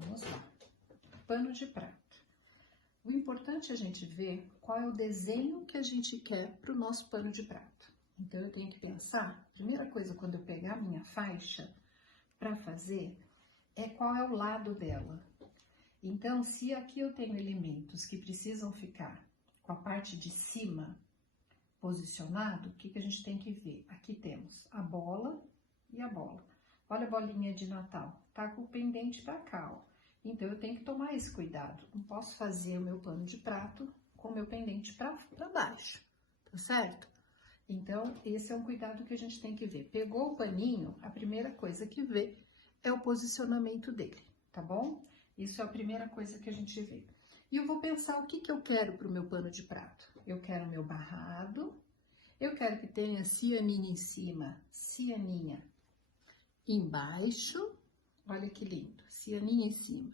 Vamos lá. Pano de prato. O importante é a gente ver qual é o desenho que a gente quer para o nosso pano de prato. Então, eu tenho que pensar, primeira coisa, quando eu pegar a minha faixa para fazer, é qual é o lado dela. Então, se aqui eu tenho elementos que precisam ficar com a parte de cima posicionado, o que a gente tem que ver? Aqui temos a bola e a bola. Olha a bolinha de Natal, tá com o pendente pra cá, ó. Então, eu tenho que tomar esse cuidado. Não posso fazer o meu pano de prato com o meu pendente pra baixo, tá certo? Então, esse é um cuidado que a gente tem que ver. Pegou o paninho, a primeira coisa que vê é o posicionamento dele, tá bom? Isso é a primeira coisa que a gente vê. E eu vou pensar o que eu quero pro meu pano de prato. Eu quero o meu barrado, eu quero que tenha cianinha em cima, cianinha embaixo, olha que lindo, cianinha em cima,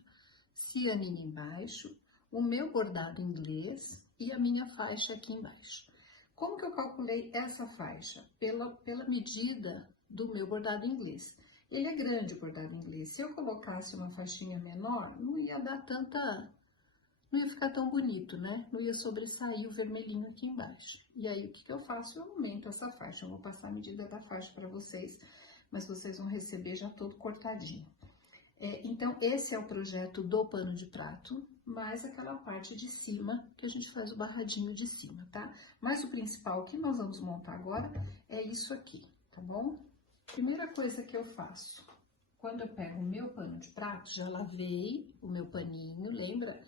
cianinha embaixo, o meu bordado inglês e a minha faixa aqui embaixo. Como que eu calculei essa faixa? Pela medida do meu bordado inglês. Ele é grande o bordado inglês, se eu colocasse uma faixinha menor, não ia dar tanta... não ia ficar tão bonito, né? Não ia sobressair o vermelhinho aqui embaixo. E aí, o que eu faço? Eu aumento essa faixa. Eu vou passar a medida da faixa para vocês, mas vocês vão receber já todo cortadinho. Então, esse é o projeto do pano de prato, mais aquela parte de cima, que a gente faz o barradinho de cima, tá? Mas o principal que nós vamos montar agora é isso aqui, tá bom? Primeira coisa que eu faço, quando eu pego o meu pano de prato, já lavei o meu paninho, lembra?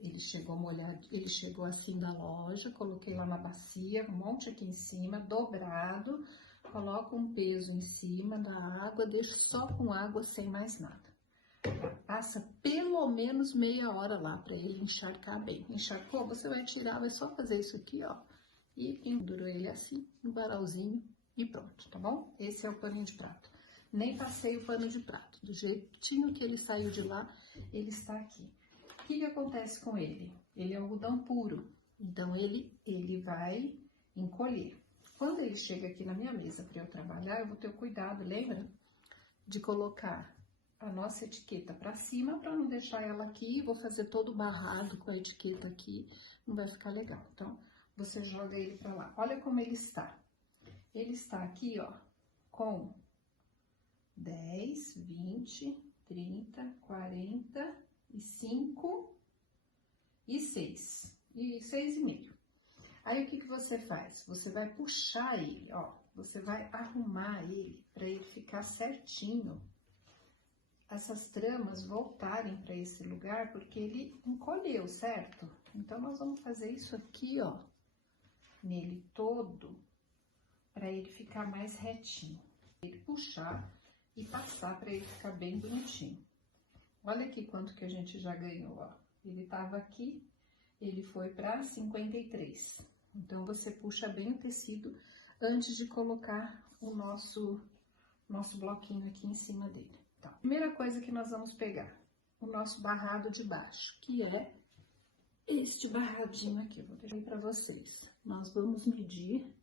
Ele chegou molhado, ele chegou assim da loja, coloquei lá na bacia, um monte aqui em cima, dobrado, coloco um peso em cima da água, deixo só com água, sem mais nada. Passa pelo menos meia hora lá para ele encharcar bem. Encharcou, você vai tirar, vai só fazer isso aqui, ó, e pendura ele assim, no varalzinho e pronto, tá bom? Esse é o paninho de prato. Nem passei o pano de prato, do jeitinho que ele saiu de lá, ele está aqui. O que acontece com ele? Ele é algodão puro, então ele vai encolher. Quando ele chega aqui na minha mesa para eu trabalhar, eu vou ter o cuidado, lembra? De colocar a nossa etiqueta para cima, para não deixar ela aqui, vou fazer todo barrado com a etiqueta aqui, não vai ficar legal. Então, você joga ele para lá. Olha como ele está. Ele está aqui, ó, com 10, 20, 30, 45 e 6. E 6,5. Aí, o que você faz? Você vai puxar ele, ó. Você vai arrumar ele para ele ficar certinho. Essas tramas voltarem para esse lugar, porque ele encolheu, certo? Então, nós vamos fazer isso aqui, ó, nele todo, para ele ficar mais retinho. Ele puxar e passar para ele ficar bem bonitinho. Olha aqui quanto que a gente já ganhou, ó. Ele tava aqui, ele foi para 53. Então, você puxa bem o tecido antes de colocar o nosso bloquinho aqui em cima dele. Tá. Primeira coisa que nós vamos pegar, o nosso barrado de baixo, que é este barradinho aqui. Eu vou deixar aí para vocês. Nós vamos medir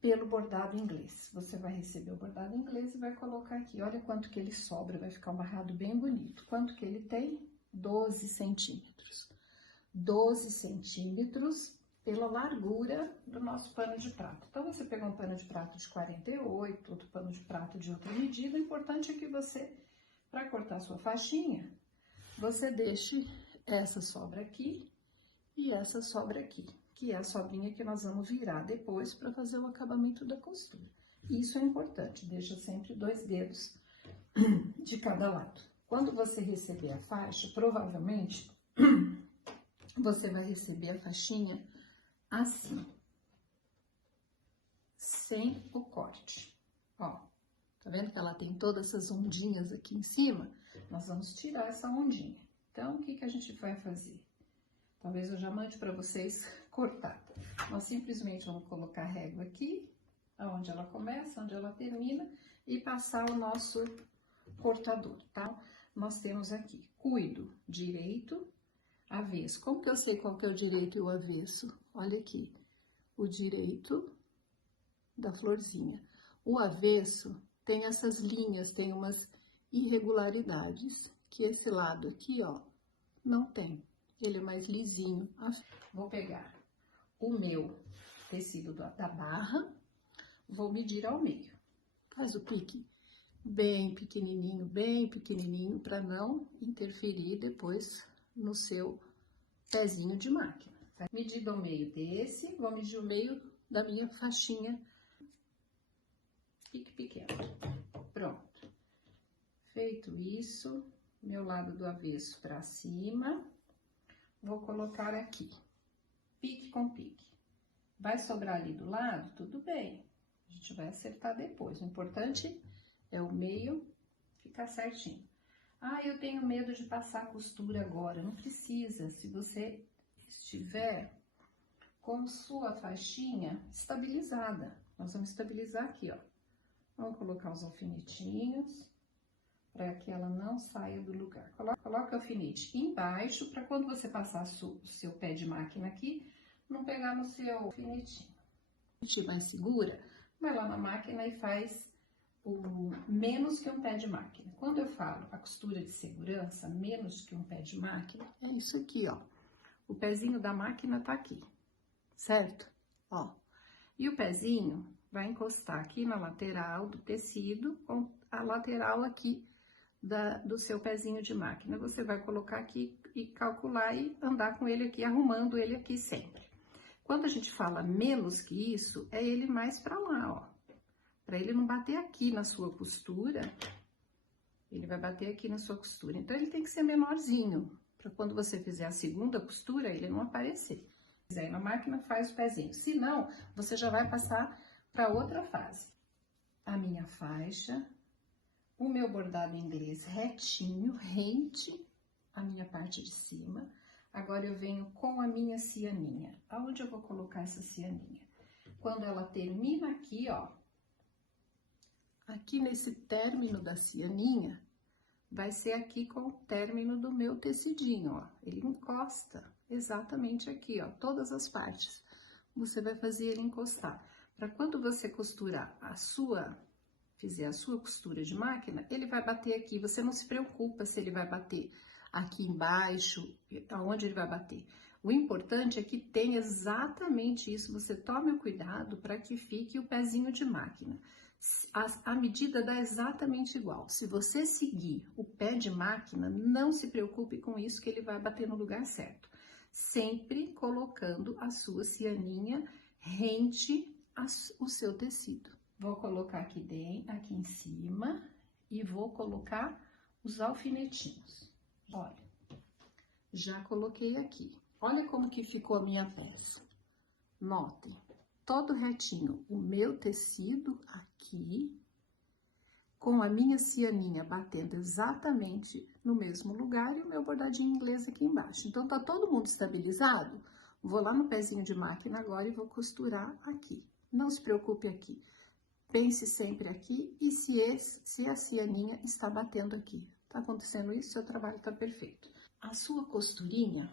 pelo bordado inglês. Você vai receber o bordado inglês e vai colocar aqui. Olha quanto que ele sobra, vai ficar um barrado bem bonito. Quanto que ele tem? 12 centímetros. 12 centímetros pela largura do nosso pano de prato. Então, você pegou um pano de prato de 48, outro pano de prato de outra medida, o importante é que você, para cortar a sua faixinha, você deixe essa sobra aqui e essa sobra aqui, que é a sobrinha que nós vamos virar depois para fazer o acabamento da costura. Isso é importante, deixa sempre 2 dedos de cada lado. Quando você receber a faixa, provavelmente, você vai receber a faixinha assim, sem o corte, ó, tá vendo que ela tem todas essas ondinhas aqui em cima? Nós vamos tirar essa ondinha. Então, o que a gente vai fazer? Talvez eu já mande para vocês cortar. Nós simplesmente vamos colocar a régua aqui, onde ela começa, onde ela termina, e passar o nosso cortador, tá? Nós temos aqui, cuido, direito, avesso. Como que eu sei qual que é o direito e o avesso? Olha aqui, o direito da florzinha. O avesso tem essas linhas, tem umas irregularidades que esse lado aqui, ó, não tem. Ele é mais lisinho. Vou pegar o meu tecido da barra, vou medir ao meio. Faz o pique bem pequenininho, para não interferir depois no seu pezinho de máquina. Tá? Medida ao meio desse, vou medir o meio da minha faixinha. Pique pequeno. Pronto. Feito isso, meu lado do avesso para cima, vou colocar aqui, pique com pique. Vai sobrar ali do lado? Tudo bem, a gente vai acertar depois. O importante é o meio ficar certinho. Ah, eu tenho medo de passar a costura agora. Não precisa, se você estiver com sua faixinha estabilizada. Nós vamos estabilizar aqui, ó. Vamos colocar os alfinetinhos para que ela não saia do lugar. Coloca o alfinete embaixo para quando você passar o seu pé de máquina aqui, não pegar no seu alfinetinho. Mais segura, vai lá na máquina e faz o menos que um pé de máquina. Quando eu falo a costura de segurança, menos que um pé de máquina, é isso aqui, ó. O pezinho da máquina tá aqui, certo? Ó. E o pezinho vai encostar aqui na lateral do tecido, com a lateral aqui do seu pezinho de máquina. Você vai colocar aqui e calcular e andar com ele aqui, arrumando ele aqui sempre. Quando a gente fala menos que isso, é ele mais pra lá, ó. Pra ele não bater aqui na sua costura, ele vai bater aqui na sua costura. Então, ele tem que ser menorzinho, pra quando você fizer a segunda costura, ele não aparecer. Aí na máquina faz o pezinho. Se não, você já vai passar para outra fase. A minha faixa, o meu bordado inglês retinho, rente a minha parte de cima. Agora eu venho com a minha cianinha. Aonde eu vou colocar essa cianinha? Quando ela termina aqui, ó, aqui nesse término da cianinha, vai ser aqui com o término do meu tecidinho, ó. Ele encosta exatamente aqui, ó, todas as partes. Você vai fazer ele encostar. Para quando você costurar fizer a sua costura de máquina, ele vai bater aqui. Você não se preocupa se ele vai bater aqui embaixo, aonde ele vai bater. O importante é que tenha exatamente isso. Você tome o cuidado para que fique o pezinho de máquina. A medida dá exatamente igual. Se você seguir o pé de máquina, não se preocupe com isso, que ele vai bater no lugar certo. Sempre colocando a sua cianinha rente o seu tecido. Vou colocar aqui em cima e vou colocar os alfinetinhos. Olha, já coloquei aqui. Olha como que ficou a minha peça. Notem, todo retinho o meu tecido aqui, com a minha cianinha batendo exatamente no mesmo lugar e o meu bordadinho inglês aqui embaixo. Então, tá todo mundo estabilizado? Vou lá no pezinho de máquina agora e vou costurar aqui. Não se preocupe aqui. Pense sempre aqui e se a cianinha está batendo aqui. Tá acontecendo isso, seu trabalho tá perfeito. A sua costurinha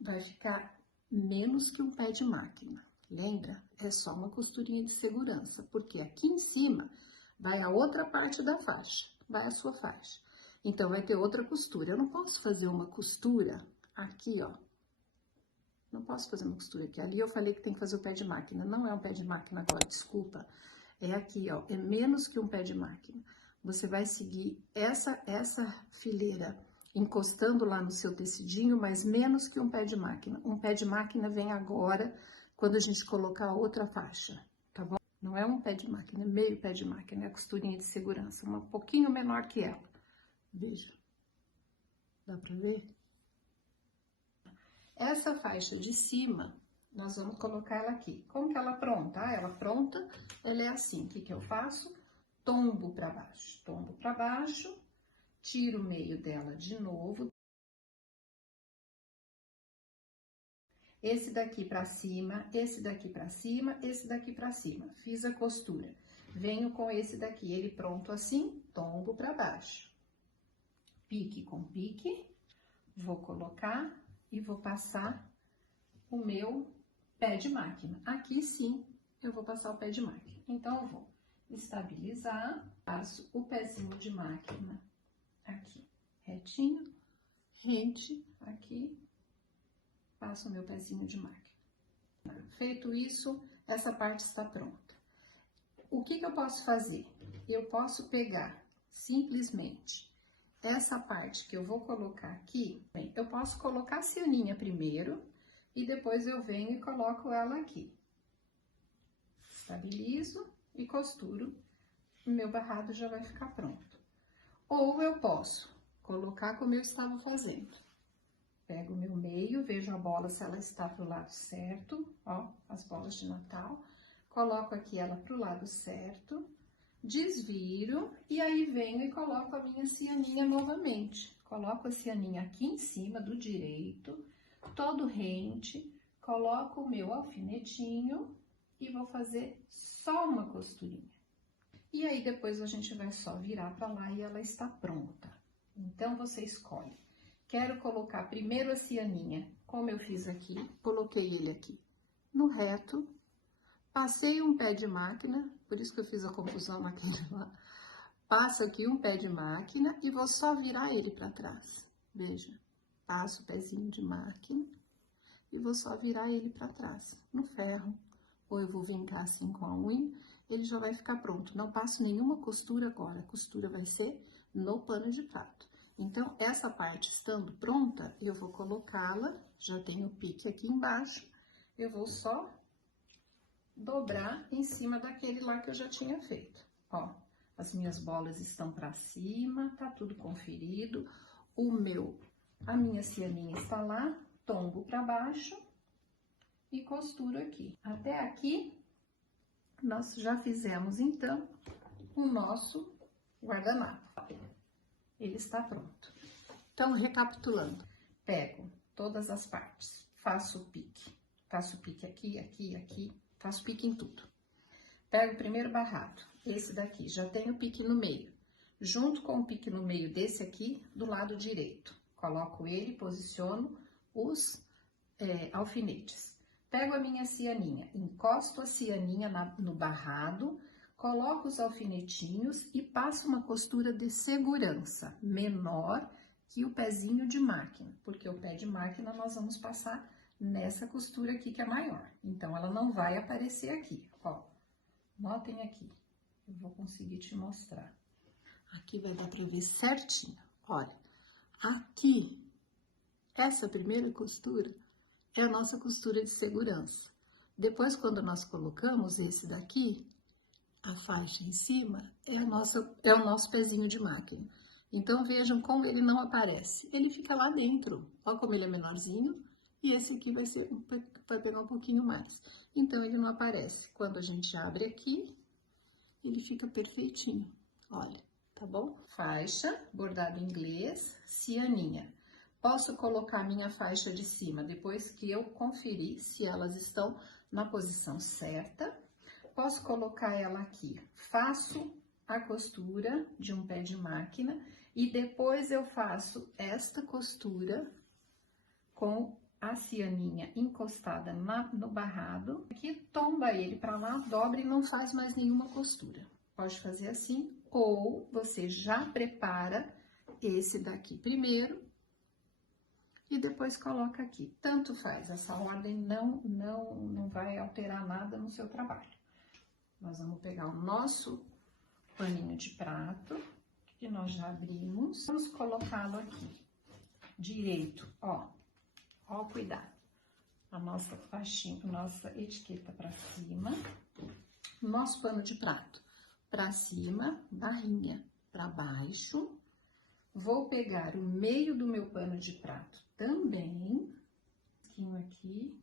vai ficar menos que um pé de máquina. Lembra? É só uma costurinha de segurança, porque aqui em cima vai a outra parte da faixa, vai a sua faixa. Então, vai ter outra costura. Eu não posso fazer uma costura aqui, ó. Não posso fazer uma costura aqui. Ali eu falei que tem que fazer o pé de máquina. Não é um pé de máquina agora, desculpa. É aqui, ó. É menos que um pé de máquina. Você vai seguir essa fileira encostando lá no seu tecidinho, mas menos que um pé de máquina. Um pé de máquina vem agora, quando a gente colocar a outra faixa, tá bom? Não é um pé de máquina, é meio pé de máquina, é a costurinha de segurança, um pouquinho menor que ela. Veja. Dá pra ver? Essa faixa de cima, nós vamos colocar ela aqui. Como que ela pronta? Ela pronta, ela é assim. O que que eu faço? Tombo pra baixo, tiro o meio dela de novo. Esse daqui pra cima, esse daqui pra cima, esse daqui pra cima. Fiz a costura. Venho com esse daqui, ele pronto assim, tombo pra baixo. Pique com pique, vou colocar e vou passar o meu pé de máquina. Aqui sim, eu vou passar o pé de máquina. Então, eu vou estabilizar, passo o pezinho de máquina aqui, retinho, rente, aqui, passo o meu pezinho de máquina. Feito isso, essa parte está pronta. O que eu posso fazer? Eu posso pegar simplesmente essa parte que eu vou colocar aqui, eu posso colocar a cianinha primeiro e depois eu venho e coloco ela aqui. Estabilizo e costuro, o meu barrado já vai ficar pronto. Ou eu posso colocar como eu estava fazendo. Pego o meu meio, vejo a bola se ela está pro lado certo, ó, as bolas de Natal. Coloco aqui ela pro lado certo, desviro e aí venho e coloco a minha cianinha novamente. Coloco a cianinha aqui em cima do direito, todo rente, coloco o meu alfinetinho e vou fazer só uma costurinha. E aí depois a gente vai só virar para lá e ela está pronta. Então você escolhe. Quero colocar primeiro a cianinha, como eu fiz aqui, coloquei ele aqui no reto, passei um pé de máquina, por isso que eu fiz a confusão naquele lá. Passo aqui um pé de máquina e vou só virar ele para trás. Veja, passo o pezinho de máquina e vou só virar ele para trás, no ferro. Ou eu vou vincar assim com a unha, ele já vai ficar pronto. Não passo nenhuma costura agora, a costura vai ser no pano de prato. Então, essa parte estando pronta, eu vou colocá-la, já tem o pique aqui embaixo, eu vou só dobrar em cima daquele lá que eu já tinha feito. Ó, as minhas bolas estão pra cima, tá tudo conferido, a minha cianinha está lá, tombo pra baixo e costuro aqui. Até aqui, nós já fizemos, então, o nosso guardanapo. Ele está pronto. Então, recapitulando, pego todas as partes, faço o pique aqui, aqui, aqui, faço pique em tudo. Pego o primeiro barrado, esse daqui, já tem o pique no meio. Junto com o pique no meio desse aqui, do lado direito. Coloco ele, posiciono os alfinetes. Pego a minha cianinha, encosto a cianinha no barrado, coloco os alfinetinhos e passo uma costura de segurança, menor que o pezinho de máquina, porque o pé de máquina nós vamos passar nessa costura aqui que é maior. Então, ela não vai aparecer aqui, ó. Notem aqui, eu vou conseguir te mostrar. Aqui vai dar pra ver certinho, olha. Aqui, essa primeira costura é a nossa costura de segurança. Depois, quando nós colocamos esse daqui, a faixa em cima é o nosso pezinho de máquina. Então, vejam como ele não aparece. Ele fica lá dentro. Olha como ele é menorzinho. E esse aqui vai pegar um pouquinho mais. Então, ele não aparece. Quando a gente abre aqui, ele fica perfeitinho. Olha, tá bom? Faixa, bordado inglês, cianinha. Posso colocar minha faixa de cima depois que eu conferir se elas estão na posição certa. Posso colocar ela aqui, faço a costura de um pé de máquina e depois eu faço esta costura com a cianinha encostada no barrado. Aqui tomba ele para lá, dobra e não faz mais nenhuma costura. Pode fazer assim, ou você já prepara esse daqui primeiro e depois coloca aqui. Tanto faz, essa ordem não vai alterar nada no seu trabalho. Nós vamos pegar o nosso paninho de prato, que nós já abrimos. Vamos colocá-lo aqui, direito, ó cuidado. A nossa faixinha, a nossa etiqueta para cima. Nosso pano de prato para cima, barrinha para baixo. Vou pegar o meio do meu pano de prato também, aqui,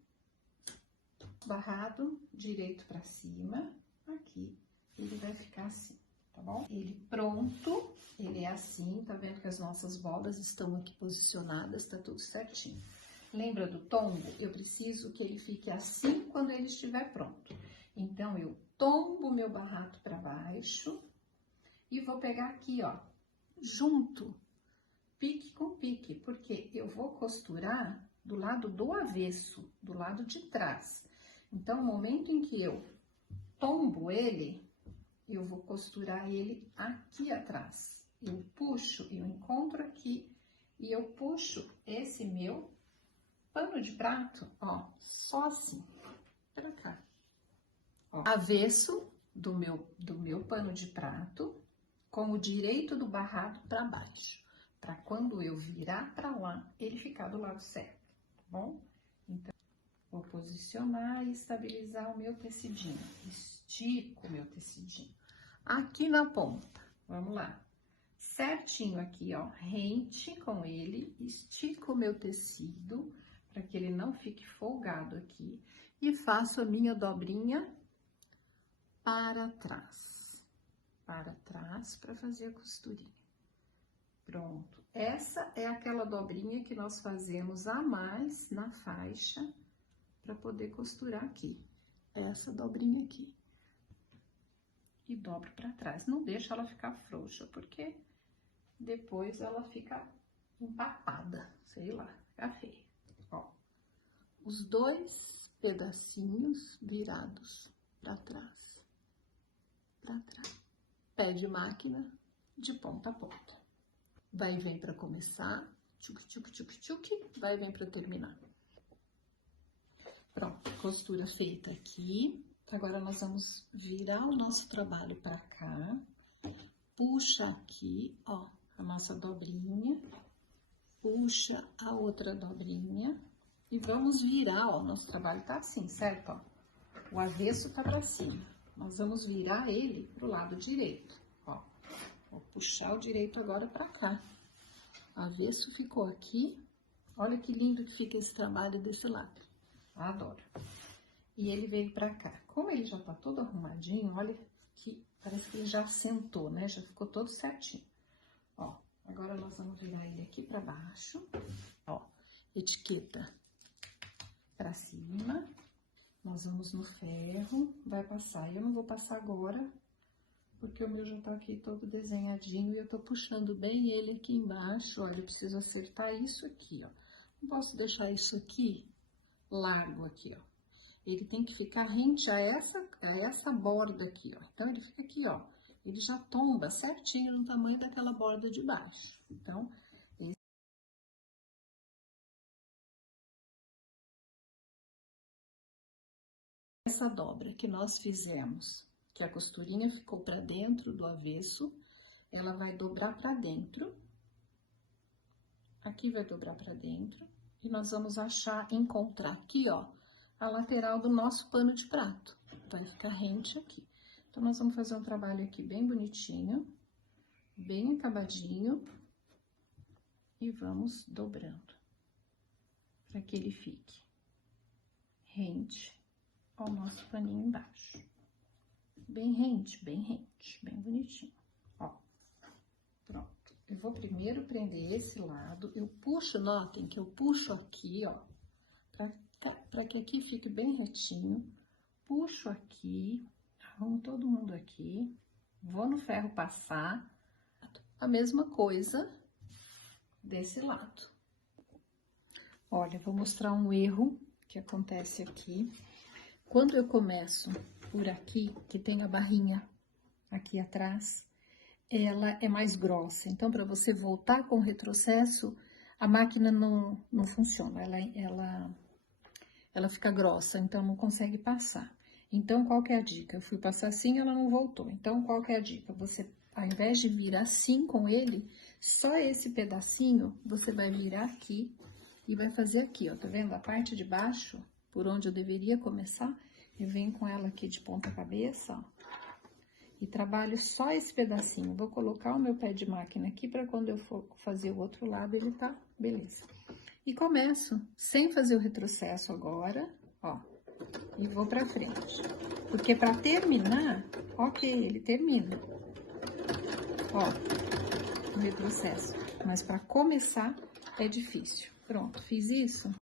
barrado, direito para cima, aqui, ele vai ficar assim, tá bom? Ele pronto, ele é assim, tá vendo que as nossas bolas estão aqui posicionadas, tá tudo certinho. Lembra do tombo? Eu preciso que ele fique assim quando ele estiver pronto. Então, eu tombo o meu barrado para baixo e vou pegar aqui, ó, junto, pique com pique, porque eu vou costurar do lado do avesso, do lado de trás. Então, no momento em que eu tombo ele, eu vou costurar ele aqui atrás. eu puxo, eu encontro aqui e eu puxo esse meu pano de prato, ó, só assim, pra cá. Ó, avesso do meu pano de prato, com o direito do barrado para baixo, para quando eu virar para lá, ele ficar do lado certo, tá bom? Então, vou posicionar e estabilizar o meu tecidinho, estico o meu tecidinho. Aqui na ponta, vamos lá, certinho aqui, ó, rente com ele, estico o meu tecido, para que ele não fique folgado aqui, e faço a minha dobrinha para trás, para fazer a costurinha. Pronto, essa é aquela dobrinha que nós fazemos a mais na faixa para poder costurar aqui, essa dobrinha aqui. E dobro para trás, não deixa ela ficar frouxa, porque depois ela fica empapada, sei lá, fica feia. Ó, os dois pedacinhos virados para trás. Pé de máquina de ponta a ponta. Vai e vem para começar, tchuc, tchuc, tchuc, tchuc, vai e vem para terminar. Pronto, costura feita aqui. Agora nós vamos virar o nosso trabalho para cá. Puxa aqui, ó, a nossa dobrinha. Puxa a outra dobrinha. E vamos virar, ó, nosso trabalho tá assim, certo? Ó, o avesso tá para cima. Nós vamos virar ele pro lado direito, ó. Vou puxar o direito agora pra cá. O avesso ficou aqui. Olha que lindo que fica esse trabalho desse lado. Adoro. E ele veio pra cá. Como ele já tá todo arrumadinho, olha que parece que ele já sentou, né? Já ficou todo certinho. Ó, agora nós vamos virar ele aqui pra baixo. Ó, etiqueta pra cima. Nós vamos no ferro, vai passar. Eu não vou passar agora, porque o meu já tá aqui todo desenhadinho e eu tô puxando bem ele aqui embaixo. Olha, eu preciso acertar isso aqui, ó. Não posso deixar isso aqui largo aqui, ó. Ele tem que ficar rente a essa borda aqui, ó. Então, ele fica aqui, ó. Ele já tomba certinho no tamanho daquela borda de baixo. Então, essa dobra que nós fizemos, que a costurinha ficou para dentro do avesso, ela vai dobrar para dentro. Aqui vai dobrar para dentro. E nós vamos encontrar aqui, ó, a lateral do nosso pano de prato. Vai ficar rente aqui. Então, nós vamos fazer um trabalho aqui bem bonitinho, bem acabadinho. E vamos dobrando, para que ele fique rente ao nosso paninho embaixo. Bem rente, bem bonitinho. Ó, pronto. Eu vou primeiro prender esse lado, eu puxo, notem que eu puxo aqui, ó, para que aqui fique bem retinho. Puxo aqui, arrumo todo mundo aqui, vou no ferro passar, a mesma coisa desse lado. Olha, vou mostrar um erro que acontece aqui. Quando eu começo por aqui, que tem a barrinha aqui atrás, ela é mais grossa. Então, para você voltar com o retrocesso, a máquina não funciona, ela fica grossa, então não consegue passar. Então, qual que é a dica? Eu fui passar assim, ela não voltou. Então, qual que é a dica? Você, ao invés de virar assim com ele, só esse pedacinho, você vai virar aqui e vai fazer aqui, ó, tá vendo? A parte de baixo, por onde eu deveria começar, eu venho com ela aqui de ponta cabeça, ó, e trabalho só esse pedacinho. Vou colocar o meu pé de máquina aqui para quando eu for fazer o outro lado, ele tá beleza. E começo sem fazer o retrocesso agora, ó, e vou pra frente. Porque para terminar, ok, ele termina, ó, o retrocesso. Mas para começar é difícil. Pronto, fiz isso.